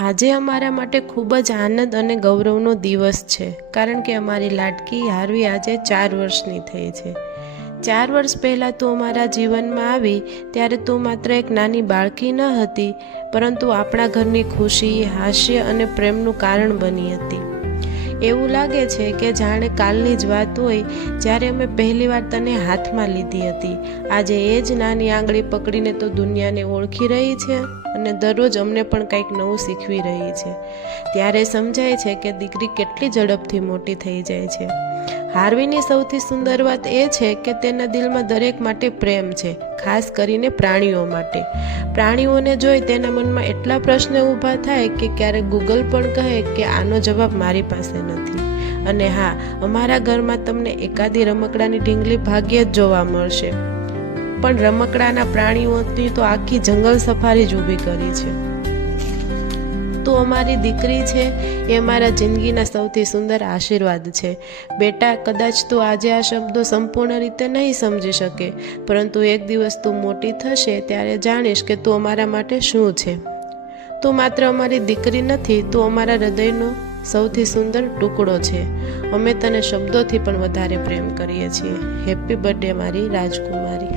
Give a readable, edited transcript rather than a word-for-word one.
આજે અમારા માટે ખૂબ જ આનંદ અને ગૌરવનો દિવસ છે, કારણ કે અમારી લાડકી હાર્વી આજે 4 વર્ષની થઈ છે। 4 વર્ષ પહેલાં તું અમારા જીવનમાં આવી ત્યારે તું માત્ર એક નાની બાળકી ન હતી, પરંતુ આપણા ઘરની ખુશી, હાસ્ય અને પ્રેમનું કારણ બની હતી। એવું લાગે છે કે જાણે કાલની જ વાત હોય જ્યારે અમે પહેલીવાર તને હાથમાં લીધી હતી। આજે એ જ નાની આંગળી પકડીને તો દુનિયાને ઓળખી રહી છે અને દરરોજ અમને પણ કંઈક નવું શીખવી રહી છે। ત્યારે સમજાય છે કે દીકરી કેટલી ઝડપથી મોટી થઈ જાય છે। હાર્વીની સૌથી સુંદર વાત એ છે કે તેના દિલમાં દરેક માટે પ્રેમ છે, ખાસ કરીને પ્રાણીઓ માટે। પ્રાણીઓને જોઈ તેના મનમાં એટલા પ્રશ્નો ઊભા થાય કે ક્યારેક ગૂગલ પણ કહે કે આનો જવાબ મારી પાસે નથી। અને હા, અમારા ઘરમાં તમને એકાદી રમકડાની ઢીંગલી ભાગ્યે જ જોવા મળશે, પણ રમકડાના પ્રાણીઓની તો આખી જંગલ સફારી જ ઊભી કરી છે। તું અમારી દીકરી છે એ અમારા જિંદગીના સૌથી સુંદર આશીર્વાદ છે। બેટા, કદાચ તું આજે આ શબ્દો સંપૂર્ણ રીતે નહીં સમજી શકે, પરંતુ એક દિવસ તું મોટી થશે ત્યારે જાણીશ કે તું અમારા માટે શું છે। તું માત્ર અમારી દીકરી નથી, તું અમારા હૃદયનો સૌથી સુંદર ટુકડો છે। અમે તને શબ્દોથી પણ વધારે પ્રેમ કરીએ છીએ। હેપી બર્થડે મારી રાજકુમારી।